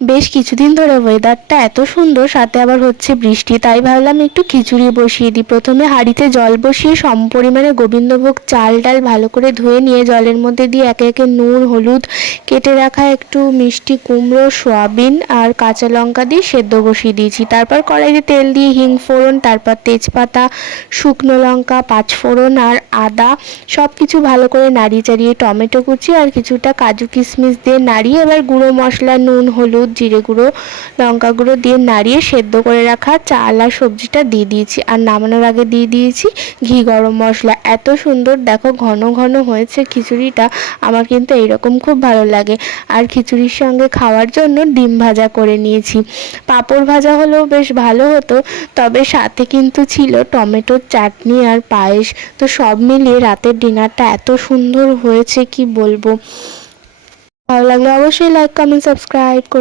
বেশ কিছুদিন ধরে ওয়েদারটা এত সুন্দর, সাথে আবার হচ্ছে বৃষ্টি, তাই ভাবলাম একটু খিচুড়ি বসিয়ে দিই। প্রথমে হাঁড়িতে জল বসিয়ে সম পরিমাণে গোবিন্দভোগ চাল ডাল ভালো করে ধুয়ে নিয়ে জলের মধ্যে দিয়ে একে একে নুন, হলুদ, কেটে রাখা একটু মিষ্টি কুমড়ো, সয়াবিন আর কাঁচা লঙ্কা দিয়ে সেদ্ধ বসিয়ে দিয়েছি। তারপর কড়াইতে তেল দিয়ে হিং ফোড়ন, তারপর তেজপাতা, শুকনো লঙ্কা, পাঁচফোড়ন আর আদা সব কিছু ভালো করে নাড়িয়ে চাড়িয়ে টমেটো কুচি আর কিছুটা কাজু কিশমিশ দিয়ে নাড়িয়ে এবার গুঁড়ো মশলা, নুন, হলুদ, জিরে গুঁড়ো, লঙ্কা গুঁড়ো দিয়ে নাড়িয়ে সেদ্ধ করে রাখা চাল আর সবজিটা দিয়ে দিয়েছি। আর নামানোর আগে দিয়ে দিয়েছি ঘি গরম মশলা। এত সুন্দর দেখো ঘন ঘন হয়েছে খিচুড়িটা, আমার কিন্তু এইরকম খুব ভালো লাগে। আর খিচুড়ির সঙ্গে খাওয়ার জন্য ডিম ভাজা করে নিয়েছি। পাঁপড় ভাজা হলেও বেশ ভালো হতো, তবে সাথে কিন্তু ছিল টমেটোর চাটনি আর পায়েস। তো সব মিলিয়ে রাতের ডিনারটা এত সুন্দর হয়েছে কি বলবো। ভালো লাগলে অবশ্যই লাইক, কমেন্ট, সাবস্ক্রাইব করুন।